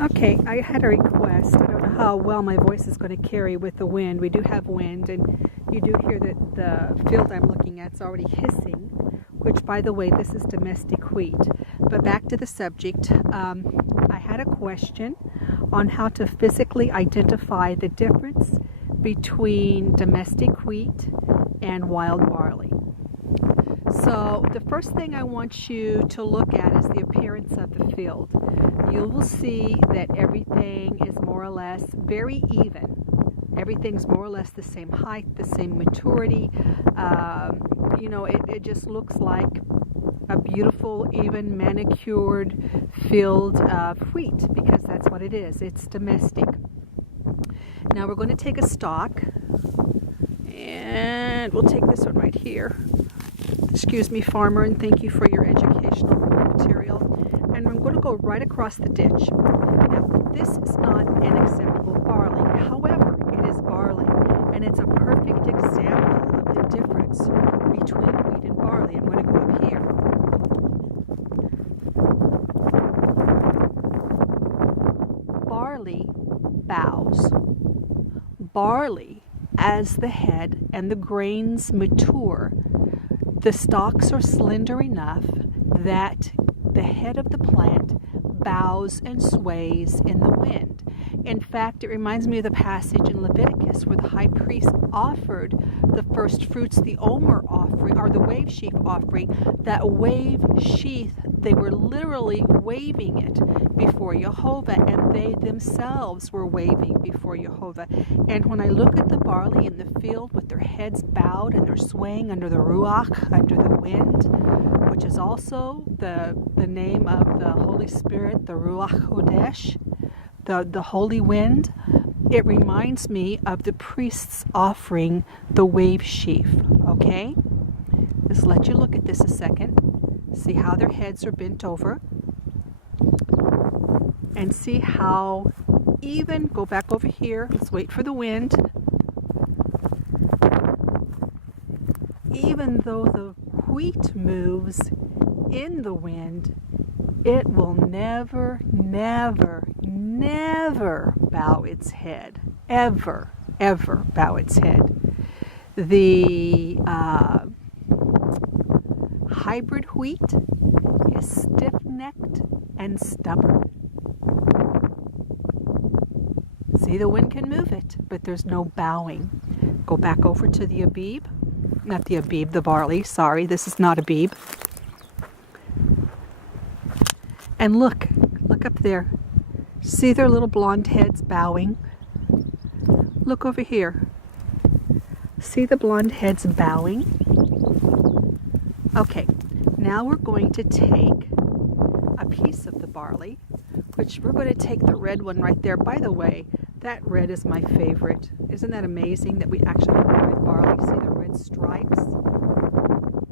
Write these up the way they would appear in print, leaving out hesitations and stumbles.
Okay, I had a request. I don't know how well my voice is going to carry with the wind. We do have wind, and you do hear that the field I'm looking at is already hissing, which, by the way, this is domestic wheat. But back to the subject, I had a question on how to physically identify the difference between domestic wheat and wild barley. So the first thing I want you to look at is the appearance of the field. You will see that everything is more or less very even. Everything's more or less the same height, the same maturity. It just looks like a beautiful, even manicured field of wheat, because that's what it is. It's domestic. Now we're going to take a stalk, and we'll take this one right here. Excuse me, farmer, and thank you for your educational material. And I'm going to go right across the ditch. Now, this is not an acceptable barley. However, it is barley, and it's a perfect example of the difference between wheat and barley. I'm going to go up here. Barley bows. Barley, as the head and the grains mature, the stalks are slender enough that the head of the plant bows and sways in the wind. In fact, it reminds me of the passage in Leviticus where the high priest offered the first fruits, the omer offering, or the wave sheaf offering. That wave sheath, they were literally waving it before Jehovah, and they themselves were waving before Jehovah. And when I look at the barley in the field with their heads bowed and they're swaying under the ruach, under the wind, which is also the name of the Holy Spirit, the Ruach Kodesh, the holy wind, it reminds me of the priests offering the wave sheaf. Okay? Just let you look at this a second. See how their heads are bent over. And see how even, go back over here, let's wait for the wind. Even though the wheat moves in the wind, it will never, never, never bow its head. Ever, ever bow its head. The hybrid wheat is stiff-necked and stubborn. See, the wind can move it, but there's no bowing. Go back over to the Abib. Not the Abib, the barley. Sorry, this is not Abib. And look up there. See their little blonde heads bowing? Look over here. See the blonde heads bowing? Okay, now we're going to take a piece of the barley, which we're going to take the red one right there. By the way, that red is my favorite. Isn't that amazing that we actually have red barley? See the red stripes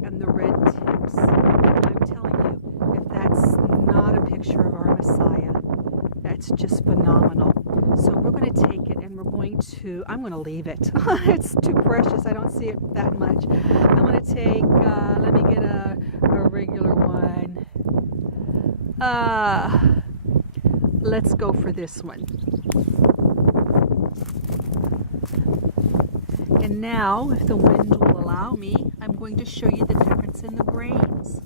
and the red tips? I'm telling you, if that's not a picture of our Messiah, that's just phenomenal. So we're going to take it and I'm going to leave it. It's too precious. I don't see it that much. I'm going to take, let me get a regular one. Let's go for this one. And now, if the wind will allow me, I'm going to show you the difference in the grains.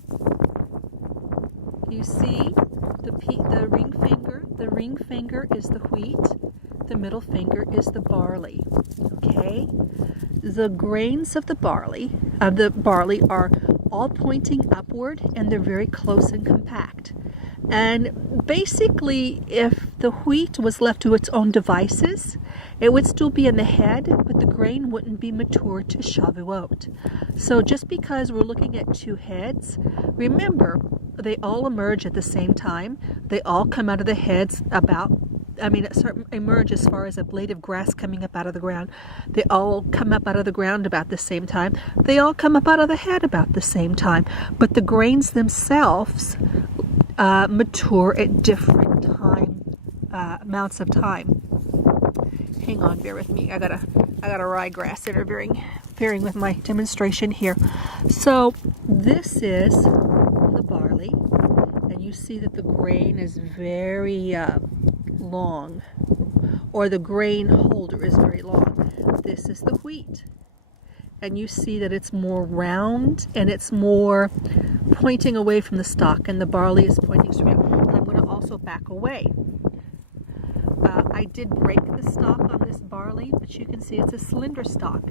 You see, the ring finger. The ring finger is the wheat. The middle finger is the barley. Okay? The grains of the barley are all pointing upward, and they're very close and compact. And basically, if the wheat was left to its own devices, it would still be in the head, but the grain wouldn't be mature to Shavuot. So just because we're looking at two heads, remember, they all emerge at the same time. They all come out of the heads emerge as far as a blade of grass coming up out of the ground. They all come up out of the ground about the same time. They all come up out of the head about the same time. But the grains themselves mature at different amounts of time. Hang on, bear with me. I got a ryegrass interfering with my demonstration here. So this is the barley, and you you see that the grain is very long, or the grain holder is very long. This is the wheat. And you see that it's more round and it's more pointing away from the stalk, and the barley is pointing straight out. And I'm going to also back away. I did break the stalk on this barley, but you can see it's a slender stalk.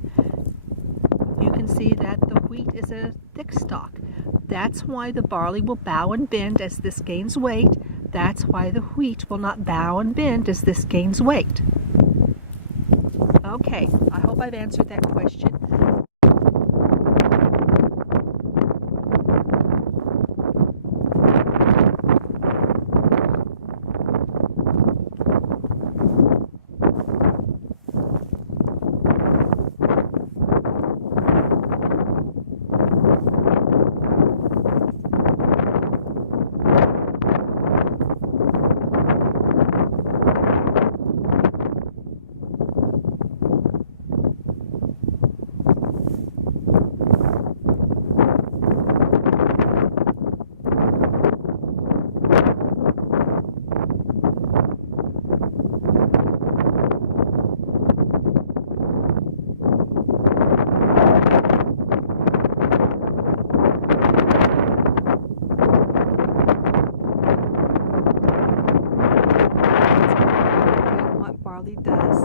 You can see that the wheat is a thick stalk. That's why the barley will bow and bend as this gains weight. That's why the wheat will not bow and bend as this gains weight. Okay, I hope I've answered that question. Barley does.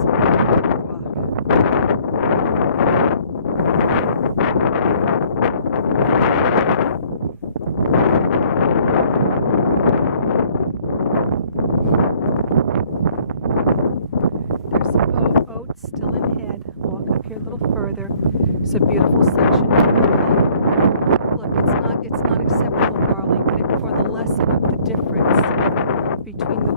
There's some oats still ahead. Walk up here a little further. It's a beautiful section of barley. Look, it's not acceptable barley, but for the lesson of the difference between the